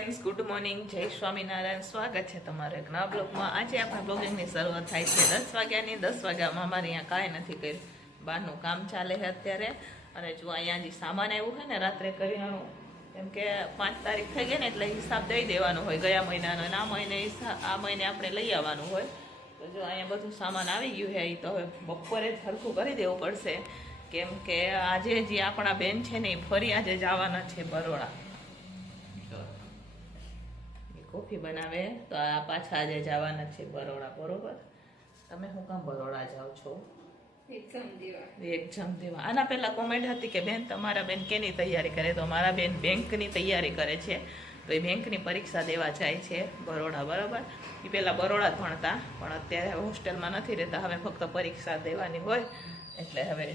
Friends, good morning, જય સ્વામિનારાયણ. સ્વાગત છે તમારા એક નવા બ્લોગમાં. આજે આપણા બ્લોગિંગની શરૂઆત થાય છે 10 વાગ્યાની. 10 વાગ્યામાં અમારે અહીંયા કાંઈ નથી કર્યું, બહારનું કામ ચાલે છે અત્યારે. અને જો અહીંયા જે સામાન આવ્યું છે ને રાત્રે કરિયાણું, કેમ કે 5 તારીખ થઈ ગઈ ને એટલે હિસાબ દઈ દેવાનો હોય ગયા મહિનાનો, અને આ મહિને આપણે લઈ આવવાનું હોય. તો જો અહીંયા બધું સામાન આવી ગયું છે, એ તો હવે બપોરે જ હરખું કરી દેવું પડશે, કેમ કે આજે જે આપણા બેન છે ને એ ફરી આજે જવાના છે બરોડા. કોફી બનાવે તો આ પાછા આજે જવાના છે બરોડા. બરોબર, તમે શું કામ બરોડા જાઓ છો? એક્ઝામ દેવા. આના પહેલા કોમેન્ટ હતી કે બેન તમારા બેન કેની તૈયારી કરે, તો મારા બેન બેંકની તૈયારી કરે છે. તો એ બેંકની પરીક્ષા દેવા જાય છે બરોડા. બરોબર, એ પહેલાં બરોડા જ ભણતા, પણ અત્યારે હોસ્ટેલમાં નથી રહેતા, હવે ફક્ત પરીક્ષા દેવાની હોય એટલે હવે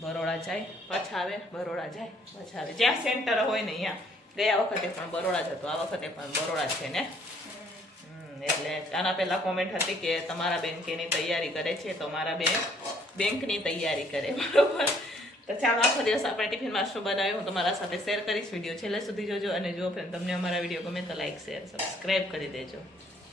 બરોડા જાય, પાછા આવે, બરોડા જાય, પાછા આવે. જ્યાં સેન્ટર હોય ને અહીંયા. ગયા વખતે પણ બરોડા જ હતું, આ વખતે પણ બરોડા છે ને. એટલે આના પહેલા કોમેન્ટ હતી કે તમારા બેન કેની તૈયારી કરે છે, તો મારા બેન બેંકની તૈયારી કરે. બરોબર, તો ચાલો આખો દિવસ આપણે ટિફિનમાં શું બનાવ્યું હું તમારા સાથે શેર કરીશ. વિડીયો છેલ્લે સુધી જોજો, અને જો ફ્રેન્ડ તમને અમારા વિડીયો ગમે તો લાઈક, શેર, સબસ્ક્રાઈબ કરી દેજો.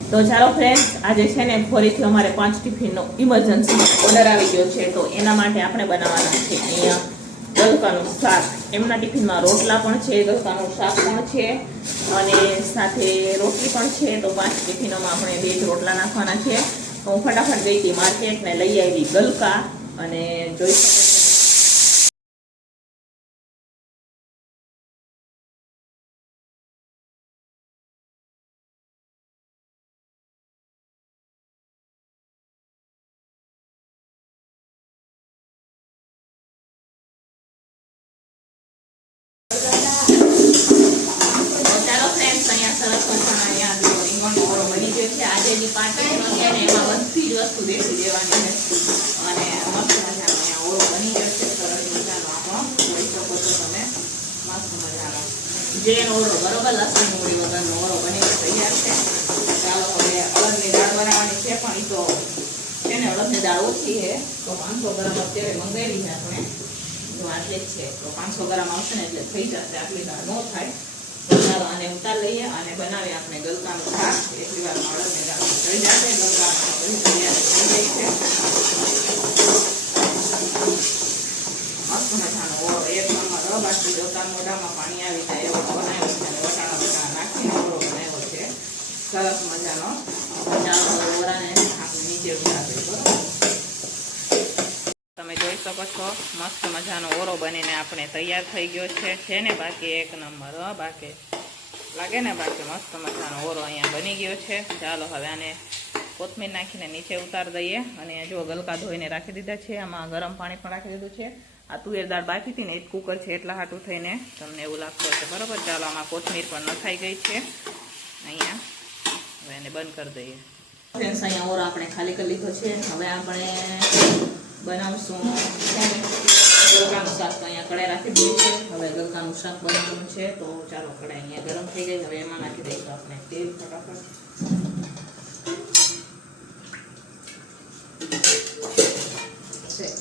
તો ચાલો ફ્રેન્ડ્સ, આજે છે ને ફરીથી અમારે 5 ટિફિનનો ઇમરજન્સી ઓર્ડર આવી ગયો છે, તો એના માટે આપણે બનાવવાના છે અહીંયા ગલકાનું શાક. એમના ટિફિનમાં રોટલા પણ છે, ગલકાનું શાક પણ છે, અને સાથે રોટલી પણ છે. તો 5 ટિફિનોમાં આપણે 2 રોટલા નાખવાના છે. હું ફટાફટ ગઈ હતી માર્કેટ ને લઈ આવી ગલકા, અને જોઈ શકો છો આજેની 5 છે ને એમાં બધી જ વસ્તુ દેખી દેવાની છે, અને મસ્ત મજાનો અહીંયા ઓળો બની ગયો છે. સરસ મજાનો આપણો જોઈ શકો છો તમે, મસ્ત મજાનો જેન ઓળો. બરોબર, લસણ મૂળી વગરનો ઓળો બની તૈયાર છે. ચાલો હવે અડદની દાળ બનાવવાની છે, પણ એ તો છે ને અડદની દાળ ઓછી છે, તો 500 ગ્રામ અત્યારે મંગાવી છે આપણે. જો આટલી જ છે, તો 500 ગ્રામ આવશે ને એટલે થઈ જશે, આટલી દાળ ન થાય. ચાલો આને ઉતાર લઈએ અને બનાવીએ આપણે ગલકાનું શાક. એટલી વાર અડદની દાળ થઈ જશે, ગલકાનું તૈયાર થઈ ગઈ છે. મસ્ત મજાનો ઓળો, એક નંબર. બાકી ગલકા મોઢામાં પાણી આવી જાય એવો બનાવ્યો છે, અને વટાણા નાખીને ઓળો બનાવ્યો છે સરસ મજાનો. ચાલો ઓળાને આપણે નીચે ઉતારીએ. બરોબર, તમે જોઈ શકો છો મસ્ત મજાનો ઓરો બનીને આપણે તૈયાર થઈ ગયો છે ને બાકી એક નંબર. બાકી લાગે ને, બાકી મસ્ત મજાનો ઓરો અહીંયા બની ગયો છે. ચાલો હવે આને કોથમીર નાખીને નીચે ઉતાર દઈએ. અને જો ગલકા ધોઈને રાખી દીધા છે, આમાં ગરમ પાણી પણ રાખી દીધું છે. આ તુવેર દાળ બાકી હતી ને, એક કુકર છે એટલા હાટું થઈને તમને એવું લાગતું હશે. બરોબર, ચાલો આમાં કોથમીર પણ નખાઈ ગઈ છે અહીંયા. હવે એને બંધ કરી દઈએ. ફ્રેન્ડ્સ, અહીંયા ઓરો આપણે ખાલી કરી લીધો છે. હવે આપણે બનાવશું ગલકાનું શાક. તો અહીંયા કડાઈ રાખી દીધી છે. હવે ગલકાનું શાક બનાવવાનું છે, તો ચાલો કડાઈ અહીંયા ગરમ થઈ ગઈ. હવે એમાં નાખી દઈશું આપણે તેલ ફટાફટ.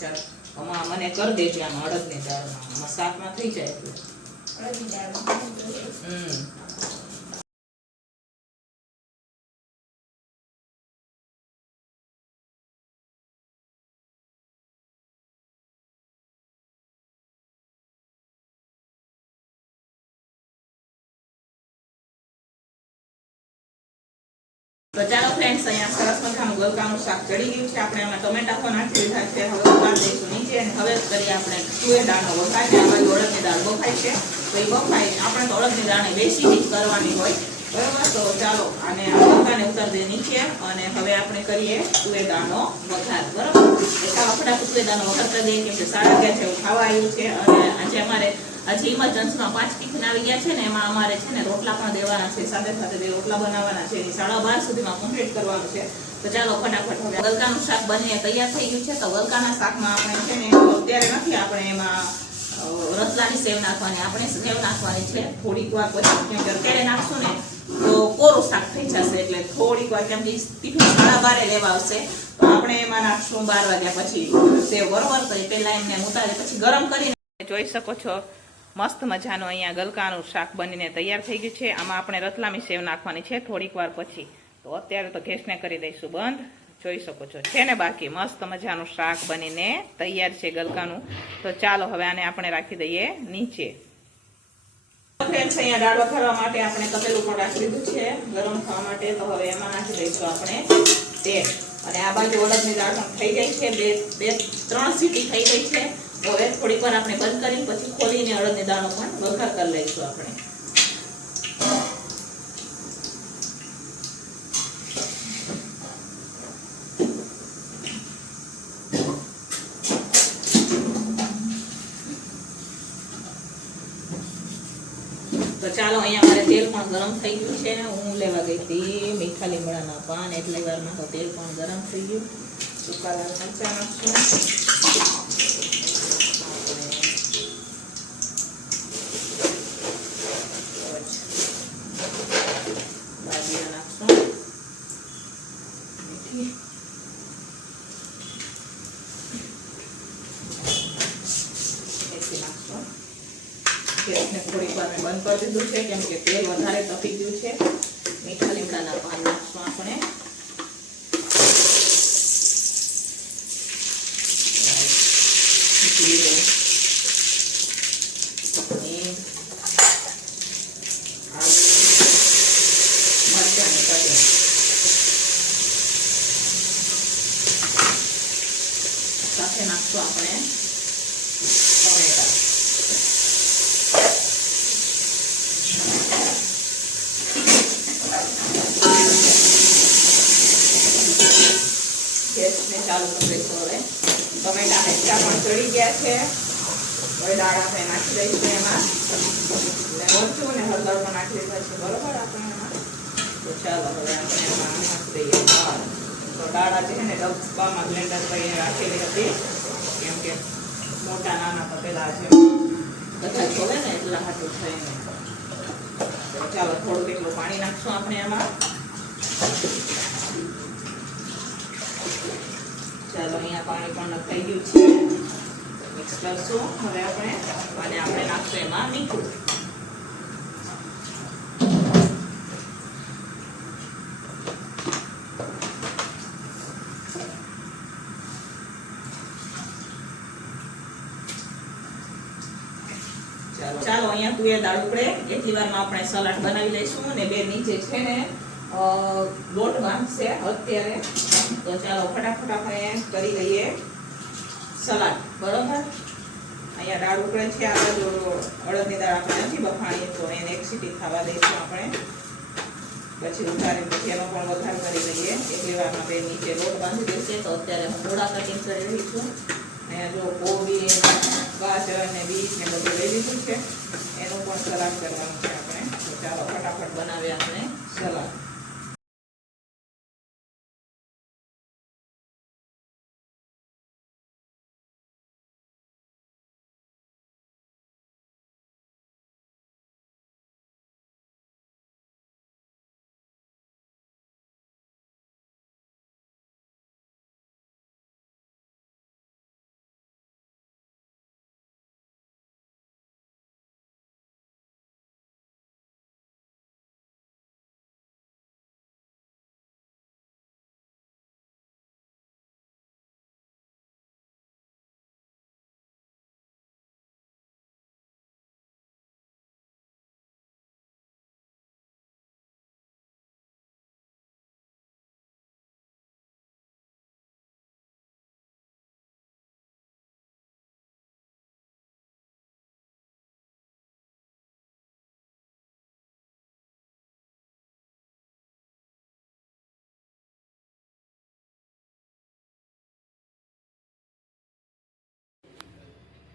ચાલો આમાં મને કરી દેજો, આમાં અડદની દાળમાં શાકમાં થઈ જાય એટલે. અડદની દાળ તો ચાલો ફ્રેન્ડ્સ, અહીંયા સરસ મજાનું ગલકાનું શાક ચડી ગયું છે. આપણે આમાં ટમેટા પણ નાખી દીધા છે. હવે ઉતાર દઈશું નીચે, અને હવે કરીએ આપણે તુવેર દાળનો વઘાર. આમાં અડદની દાળ બફાય છે, તો એ બફાય આપણે તો અડદની દાળને બેસી જ કરવાની હોય. બરોબર, તો ચાલો આને ગલકાને ઉતાર દઈએ નીચે, અને હવે આપણે કરીએ તુવેર દાળનો વઘાર. બરોબર, એટલે ચાલો ફટાફટ તુવેર દાળનો વઘાર કરી દઈએ, કેમ કે 11:30 છે, ખાવા આવ્યું છે. અને આજે અમારે હજી ઇમરજન્સીમાં 5 ટિફિન આવી ગયા છે ને, એમાં અમારે છે ને રોટલા પણ દેવાના છે, સાથે સાથે 2 રોટલા બનાવવાના છે. 12:30 સુધીમાં કમ્પ્લીટ કરવાનું છે. તો ચાલો ફટાફટ હવે ગલકાનું શાક બનીને તૈયાર થઈ ગયું છે. તો ગલકાના શાકમાં આપણે છે ને અત્યારે નથી આપણે એમાં રસલાની સેવ નાખવાની, આપણે સેવ નાખવાની છે થોડીક વાર પછી, કેમ કે અત્યારે નાખશું ને તો કોરું શાક થઈ જશે. એટલે થોડીક વાર, કેમ કે ટિફિન 12:30 લેવા આવશે, તો આપણે એમાં નાખશું 12 વાગ્યા પછી સેવ. બરોબર, તો એ પહેલા એમને ઉતારી પછી ગરમ કરીને જોઈ શકો છો મસ્ત મજાનું અહીંયા ગલકાનું શાક બનીને તૈયાર થઈ ગયું છે. આમાં આપણે રતલામી સેવ નાખવાની છે થોડીક વાર પછી. તો અત્યારે તો ગેસને કરી દઈશું બંધ. જોઈ શકો છો છે ને બાકી મસ્ત મજાનું શાક બનીને તૈયાર છે ગલકાનું. તો ચાલો હવે આને આપણે રાખી દઈએ નીચે. ફ્રેન્ડ્સ, અહીંયા દાળ વઘારવા માટે આપણે તપેલું પણ રાખી દીધું છે ગરમ થવા માટે. તો હવે એમાં નાખી દઈશું આપણે તેલ. અને આ બાજુ અડદની દાળ પણ થઈ ગઈ છે, બે ત્રણ સીટી થઈ ગઈ છે. હવે થોડીક વાર આપણે બંધ કરી પછી ખોલીને અડદની દાળનો પણ વઘાર કરી લઈશું આપણે. તો ચાલો, અહીંયા મારે તેલ પણ ગરમ થઈ ગયું છે. હું લેવા ગઈ હતી મીઠા લીમડાના પાન, એટલે વારમાં તો તેલ પણ ગરમ થઈ ગયું. સૂકા લાલ મરચાં નાખશું, બાજીયા નાખશું, મેથી, નાખશું. ગેસને થોડીક વાર મેં બંધ કરી દીધું છે કેમ કે તેલ વધારે તપી ગયું છે. મીઠા લીમડાના પાન નાખશું આપણે. સાથે નાખશું આપણે ટમેટા. ગેસને ચાલુ કરી દઈશું. હવે ટમેટા હેચકા પણ ચડી ગયા છે. હવે દાળ આપણે નાખી દઈશું એમાં. મરચું અને હળદર પણ નાખી દીધા છે બરોબર આપણે એમાં. તો ચાલો હવે આપણે એમાં નાખી દઈએ દાળ. તો દાળ આજે છે ને ડબ્બામાં બ્લેન્ડર કરીને રાખેલી હતી કેમ કે મોટા નાના તપેલા આજે બધા ખોલે ને એટલા હાટું થઈને. તો ચાલો થોડુંક એટલું પાણી નાખશું આપણે એમાં. ચાલો, અહીંયા પાણી પણ નખાઈ ગયું છે. મિક્સ કરશું હવે આપણે. અને આપણે નાખશું એમાં મીઠું. ચાલો, અહીંયા તુવેર દાળ ઉકળે એટલી વારમાં આપણે સલાડ બનાવી લઈશું. અને બે નીચે છે ને લોટ બાંધશે અત્યારે. તો ચાલો ફટાફટ આપણે કરી લઈએ સલાડ બરોબર. અહીંયા દાળ ઉકળે છે. આ બાજુ અડદની દાળ આપણે નથી બફાણી, તો એને એક સીટી ખાવા દઈશું આપણે. પછી ઉતારીને પછી એનો પણ વઘાર કરી લઈએ. એટલી વારમાં બે નીચે લોટ બાંધી દેશે. તો અત્યારે હું ગોળા કટિંગ કરી રહી છું. અહીંયા જો કોબી, ગાજર ને બીટ ને બધું લઈ લીધું છે. એનું પણ સલાડ કરવાનું છે આપણે. તો ચાલો ફટાફટ બનાવીએ આપણે સલાડ.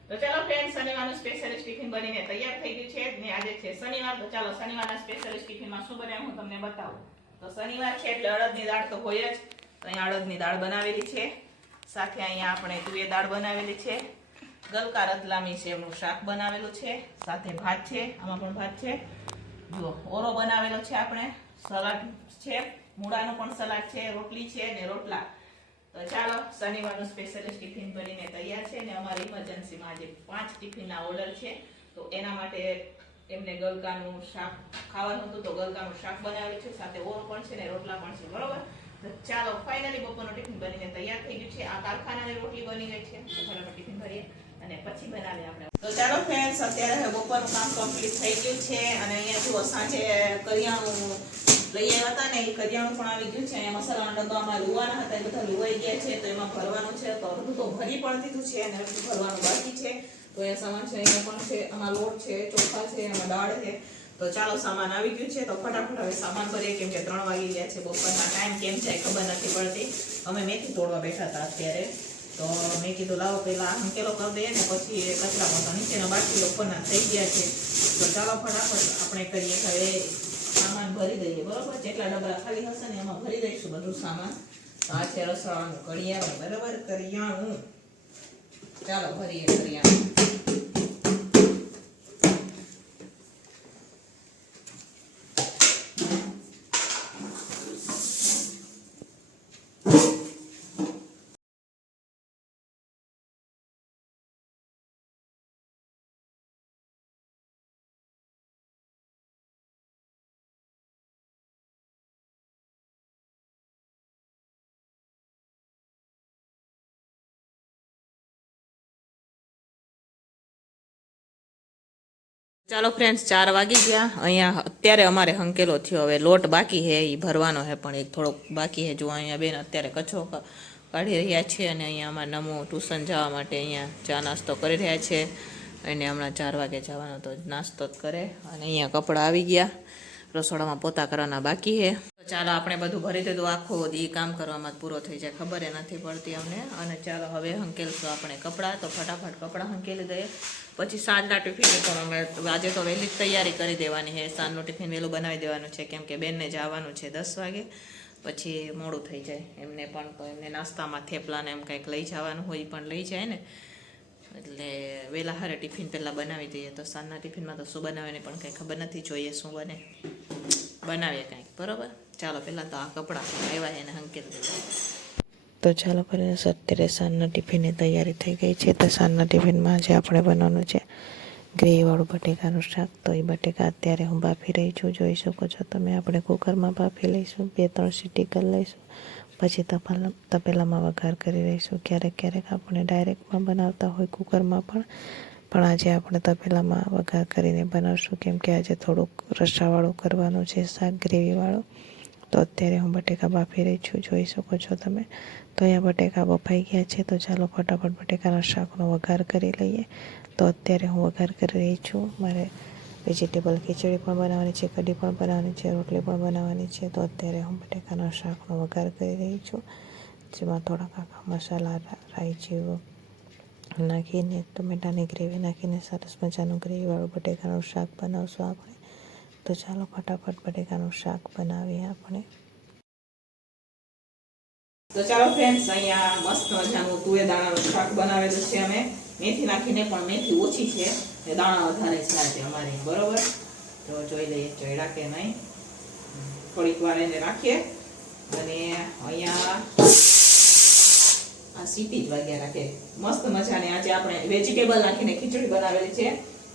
તો ચાલો ફ્રેન્ડ, શનિવારનું સ્પેશિયલિસ્ટ ટિફિન બનીને તૈયાર થઈ ગયું છે. ને આજે છે શનિવાર. તો ચાલો શનિવારના સ્પેશિયલિસ્ટ ટિફિનમાં શું બને હું તમને બતાવું. તો શનિવાર છે એટલે અડદની દાળ તો હોય જ. તો અહીંયા અડદની દાળ બનાવેલી છે. સાથે અહીંયા આપણે તુવેર દાળ બનાવેલી છે. ગલકા રતલામી સેવનું શાક બનાવેલું છે. સાથે ભાત છે. આમાં પણ ભાત છે. જુઓ, ઓરો બનાવેલો છે આપણે. સલાડ છે, મૂળાનું પણ સલાડ છે, રોટલી છે ને રોટલા. તો ચાલો, શનિવારનું સ્પેશિયલિસ્ટ ટિફિન બનીને તૈયાર છે. ને અમારી ઇમરજન્સીમાં આજે 5 ટિફિનના ઓર્ડર છે. તો એના માટે એમને ગલકાનું શાક ખાવાનું હતું, તો ગલકાનું શાક બનાવેલું છે, સાથે ઓરો પણ છે ને રોટલા પણ છે, બરોબર. તો ચાલો ફાઇનલી બપોરનું ટિફિન બનીને તૈયાર થઈ ગયું છે. આ કારખાનાની રોટલી બની ગઈ છે. ફટાફટ ટિફિન ભરીએ અને પછી બનાવીએ આપણે. તો ચાલો ફ્રેન્ડ્સ, અત્યારે બપોરનું કામ કમ્પ્લીટ થઈ ગયું છે અને અહીંયા જુઓ સાંજે કરિયાણું લઈ આવ્યા હતા ને, એ કરિયાણું પણ આવી ગયું છે. અહીંયા મસાલાના ડબ્બામાં લુવાના હતા, એ બધા લુવાઈ ગયા છે, તો એમાં ભરવાનું છે. તો અડધું તો ભરી પણ દીધું છે અને અડધું ભરવાનું બાકી છે. તો એ સામાન છે, અહીંયા પણ છે, આમાં લોટ છે, ચોખા છે, આમાં દાળ છે. તો ચાલો સામાન આવી ગયું છે, તો ફટાફટ હવે સામાન ભરીએ, કેમ કે 3 વાગી ગયા છે. બપોરના ટાઈમ કેમ જાય ખબર નથી પડતી. અમે મેથી તોડવા બેઠા હતા અત્યારે, તો મેં કીધું લાવો પહેલાં હંકેલો કરી દઈએ ને પછી કચરામાં. તો નીચેના બાકી લોકોના થઈ ગયા છે. તો ચાલો ફટાફટ આપણે કરીએ, હવે સામાન ભરી દઈએ, બરોબર. જેટલા ડબ્બા ખાલી હશે ને એમાં ભરી દઈશું બધું સામાન. તો આ છે રસોડાનું કરિયાણું, બરાબર, કરિયાણું. ચાલો ભરીએ કરિયાણું. ચાલો ફ્રેન્ડ્સ, 4 વાગી ગયા. અહીંયા અત્યારે અમારે હંકેલો થયો. હવે લોટ બાકી છે, એ ભરવાનો છે, પણ એક થોડોક બાકી છે. જો અહીંયા બેન અત્યારે કચરો કાઢી રહ્યા છે અને અહીંયા અમારા નમો ટ્યુશન જવા માટે અહીંયા ચા નાસ્તો કરી રહ્યા છે. અને હમણાં 4 વાગે જવાનો, તો નાસ્તો જ કરે. અને અહીંયા કપડાં આવી ગયા, રસોડામાં પોતા કરવાના બાકી છે. તો ચાલો આપણે બધું ભરી દીધું. આખો દી કામ કરવામાં જ પૂરો થઈ જાય, ખબર એ નથી પડતી અમને. અને ચાલો હવે હંકેલશું આપણે કપડાં. તો ફટાફટ કપડાં હંકેલી દઈએ, પછી સાંજના ટિફિનની પણ અમે આજે તો વહેલી જ તૈયારી કરી દેવાની છે. સાંજનું ટિફિન વહેલું બનાવી દેવાનું છે, કેમ કે બેનને જવાનું છે 10 વાગે, પછી મોડું થઈ જાય એમને પણ. તો એમને નાસ્તામાં થેપલાને એમ કંઈક લઈ જવાનું હોય, પણ લઈ જાય ને, એટલે વહેલા હારે ટિફિન પહેલાં બનાવી દઈએ. તો સાંજના ટિફિનમાં તો શું બનાવીને પણ કંઈ ખબર નથી, જોઈએ શું બને, બનાવીએ કંઈક, બરાબર. ચાલો પહેલાં તો આ કપડાં આવ્યા એને હંકેલ દઈએ. તો ચાલો કરીને અત્યારે સાંજના ટિફિનની તૈયારી થઈ ગઈ છે. તો સાંજના ટિફિનમાં આજે આપણે બનાવવાનું છે ગ્રેવીવાળું બટેકાનું શાક. તો એ બટેકા અત્યારે હું બાફી રહી છું, જોઈ શકો છો તમે. આપણે કુકરમાં બાફી લઈશું, 2-3 સીટી કરી લઈશું, પછી તપેલામાં વઘાર કરી લઈશું. ક્યારેક ક્યારેક આપણે ડાયરેક્ટમાં બનાવતા હોય કુકરમાં પણ આજે આપણે તપેલામાં વઘાર કરીને બનાવશું, કેમ કે આજે થોડુંક રસાવાળું કરવાનું છે શાક, ગ્રેવીવાળું. તો અત્યારે હું બટેકા બાફી રહી છું, જોઈ શકો છો તમે. તો અહીંયા બટેકા બફાઈ ગયા છે. તો ચાલો ફટાફટ બટેકાના શાકનો વઘાર કરી લઈએ. તો અત્યારે હું વઘાર કરી રહી છું. મારે વેજીટેબલ ખીચડી પણ બનાવવાની છે, કઢી પણ બનાવવાની છે, રોટલી પણ બનાવવાની છે. તો અત્યારે હું બટેકાના શાકનો વઘાર કરી રહી છું, જેમાં થોડાક આખા મસાલા, રાઈ જીરું નાખીને ટમેટાની ગ્રેવી નાખીને સરસ મજાનું ગ્રેવીવાળું બટેકાનું શાક બનાવશું આપણે. તો ચાલો ફટાફટ બટેકાનું શાક બનાવીએ આપણે. તો ચાલો ફ્રેન્ડ્સ, અહીંયા મસ્ત મજાનું તુવેર દાણાનું શાક બનાવેલું છે અમે, મેથી નાખીને, પણ મેથી ઓછી છે, દાણા વધારે છે આજે અમારે, બરોબર. તો જોઈ લઈએ ચડ્યા કે નહીં. થોડીક વાર એને રાખીએ. અને અહીંયા આ સીટી જ વાગ્યા રાખે. મસ્ત મજાની આજે આપણે વેજીટેબલ નાખીને ખીચડી બનાવેલી છે.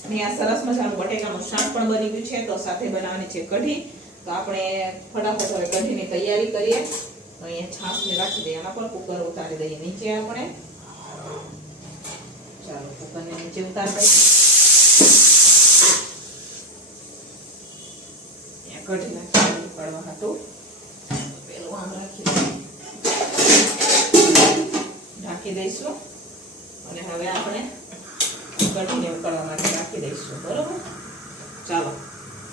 અને આ સરસ મજાનું બટેકાનું શાક પણ બની ગયું છે. તો સાથે બનાવવાની છે કઢી. તો આપણે ફટાફટ હવે કઢીની તૈયારી કરીએ. તો અહીંયા છાશને રાખી દઈએ, આમાં પણ કુકર ઉતારી દઈએ નીચે આપણે. ચાલો કુકરને નીચે ઉતારી દઈએ. કઢી નાખી ઉકાળવા હતું, પેલું આમ રાખી દઈએ, ઢાંકી દઈશું. અને હવે આપણે કઢીને ઉકાળવા માટે રાખી દઈશું, બરોબર. ચાલો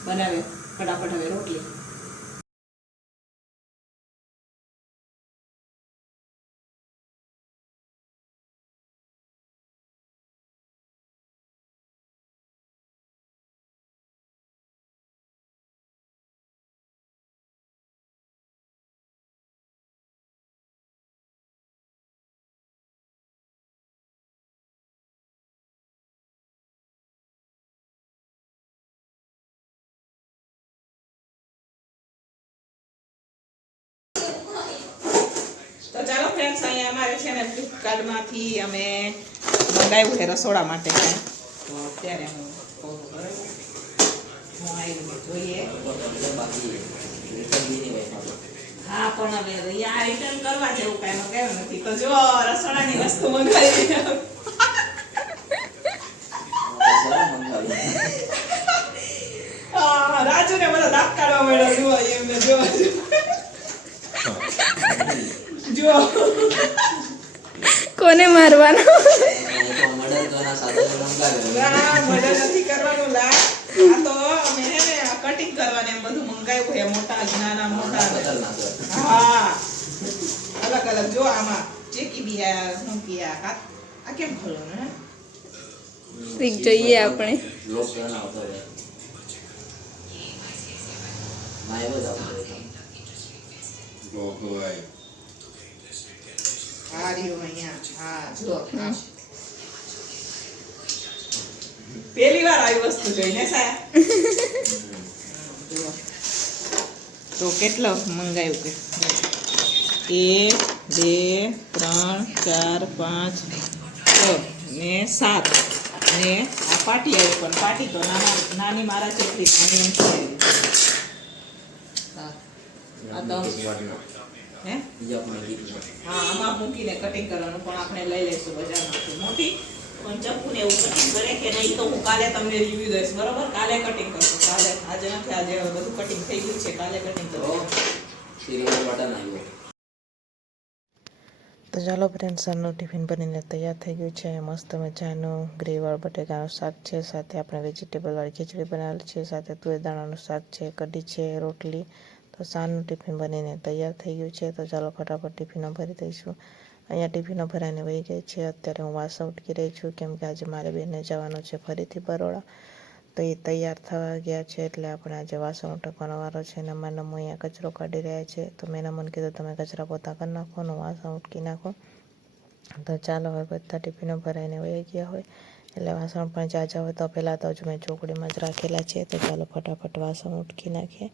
બનાવીએ ફટાફટ હવે રોટલી. તો ચાલો ફ્રેન્ડ્સ, અહીંયા અમારે છે ને ફ્લિપકાર્ટમાંથી અમે મંગાવ્યું છે રસોડા માટે. તો અત્યારે હું કહું બરાબર હું આવી જોઈએ હા પણ હવે અહીંયા રિટર્ન કરવા જેવું કાંઈ કેવું નથી તો જો રસોડાની વસ્તુ મંગાવી રાજુ ને બધા દાંત કાઢવા મળ્યો જુઓ એમને જો જો કોને મારવાનો મર્ડર નથી કરવાનું લા આ તો અમે હે ને કટિંગ કરવાને એમ બધું મંગાવ્યું છે મોટા નાના મોટા હા અલગ અલગ જો આમાં ચેકી બિયા હું કિયા આ કેમ ખોલો ને રીક જોઈએ આપણે આ રહ્યો અહીંયા હા જો પહેલી વાર આવી વસ્તુ જોઈને સાયા તો કેટલો મંગાવ્યું કે 1 2 3 4 5 6 ને 7 ને આ પાટી આવી પણ પાટી તો નાની મારા જેટલી નાની છે હા આ તો હે હા આમાં મૂકીને કટિંગ કરવાનું પણ આપણે લઈ લઈશું બજારમાંથી મોટી પણ ચપ્પુ ને એવું કટિંગ કરે કે નહીં તો હું કાલે તમને રિવ્યુ દઈશ બરોબર કાલે કટિંગ કરશું કાલે આજે નથી આજે બધું કટિંગ થઈ ગયું છે કાલે કટિંગ કરશું તો ચાલો ફ્રેન્ડ સરનું ટિફિન બનીને તૈયાર થઈ ગયું છે મસ્ત મજાનું ગ્રેવીવાળું બટેકાનું શાક છે સાથે આપણે વેજીટેબલવાળી ખીચડી બનાવેલી છે સાથે તુવેર દાણાનું શાક છે કઢી છે રોટલી તો સાંજનું ટિફિન બનીને તૈયાર થઈ ગયું છે તો ચાલો ફટાફટ ટિફિનો ભરી દઈશું અહીંયા ટિફિનો ભરાઈને વહી ગઈ છે અત્યારે હું વાસણ ઉટકી રહી છું કેમ કે આજે મારે બેનને જવાનું છે ફરીથી બરોડા તો એ તૈયાર થવા ગયા છે એટલે આપણે આજે વાસણ ઉટકવાનો વારો છે અને અમારા નમો અહીંયા કચરો કાઢી રહ્યા છે તો મેં નમને કીધું તમે કચરા પોતા કરી નાખો ને વાસણ ઉટકી નાખો તો ચાલો હવે બધા ટિફિનો ભરાઈને વહી ગયા હોય એટલે વાસણ પણ જાજા હોય તો પહેલાં તો જ મેં ચોકડીમાં જ રાખેલા છે તો ચાલો ફટાફટ વાસણ ઉટકી નાખીએ